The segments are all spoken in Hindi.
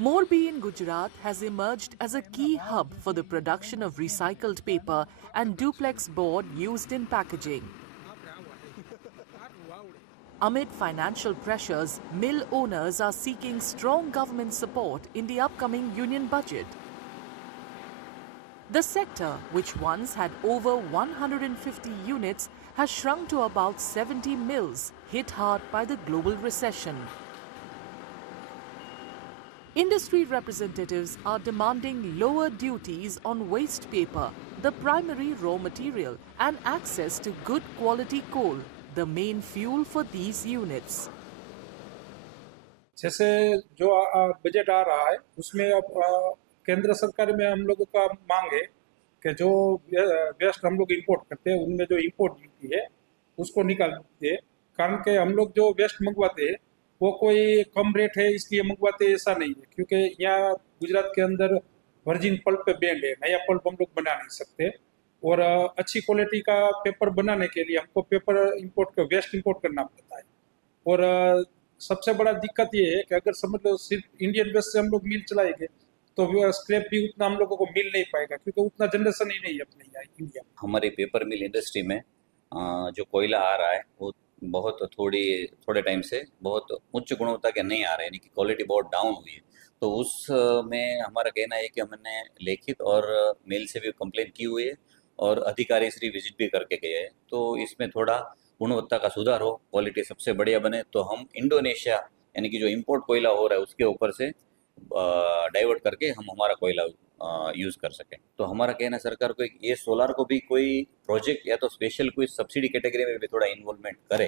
Morbi in Gujarat has emerged as a key hub for the production of recycled paper and duplex board used in packaging. Amid financial pressures, mill owners are seeking strong government support in the upcoming union budget. The sector, which once had over 150 units, has shrunk to about 70 mills, hit hard by the global recession. Industry representatives are demanding lower duties on waste paper, the primary raw material, and access to good quality coal, the main fuel for these units. जैसे जो बजट आ रहा है उसमें अब केंद्र सरकार में हम लोगों का मांग है कि जो वेस्ट हम लोग इंपोर्ट करते हैं उनमें जो इंपोर्ट ड्यूटी है उसको निकाल दे, कारण के हम लोग जो वेस्ट मंगवाते हैं वो कोई कम रेट है इसलिए मंगवाते ऐसा नहीं है, क्योंकि यहाँ गुजरात के अंदर वर्जिन पल्प पे बैंड है, नया पल्प हम लोग बना नहीं सकते और अच्छी क्वालिटी का पेपर बनाने के लिए हमको पेपर इंपोर्ट वेस्ट इंपोर्ट करना पड़ता है। और सबसे बड़ा दिक्कत ये है कि अगर समझ लो सिर्फ इंडियन वेस्ट से हम लोग मिल चलाएंगे तो स्क्रैप भी उतना हम लोगों को मिल नहीं पाएगा, क्योंकि उतना जनरेशन ही नहीं है अपने यहाँ इंडिया में। हमारी पेपर मिल इंडस्ट्री में जो कोयला आ रहा है वो बहुत थोड़े टाइम से बहुत उच्च गुणवत्ता के नहीं आ रहे हैं, यानी कि क्वालिटी बहुत डाउन हुई है। तो उसमें हमारा कहना है कि हमने लिखित और मेल से भी कंप्लेन की हुई है और अधिकारी श्री विजिट भी करके गए हैं। तो इसमें थोड़ा गुणवत्ता का सुधार हो, क्वालिटी सबसे बढ़िया बने, तो हम इंडोनेशिया यानी कि जो इम्पोर्ट कोयला हो रहा है उसके ऊपर से डाइवर्ट करके हम हमारा कोयला यूज़ कर सकें। तो हमारा कहना है सरकार को ये सोलार को भी कोई प्रोजेक्ट या तो स्पेशल कोई सब्सिडी कैटेगरी में भी थोड़ा इन्वॉल्वमेंट करे,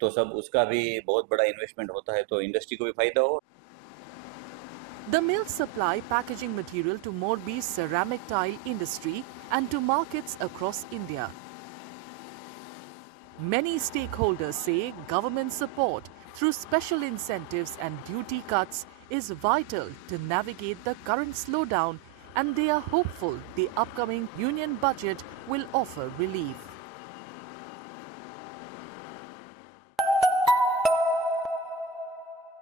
तो सब उसका भी बहुत बड़ा इन्वेस्टमेंट होता है तो इंडस्ट्री को भी फायदा हो। The mills supply packaging material to Morbi's ceramic tile industry and to markets across India. Many stakeholders say government support through special incentives and duty cuts is vital to navigate the current slowdown, and they are hopeful the upcoming union budget will offer relief.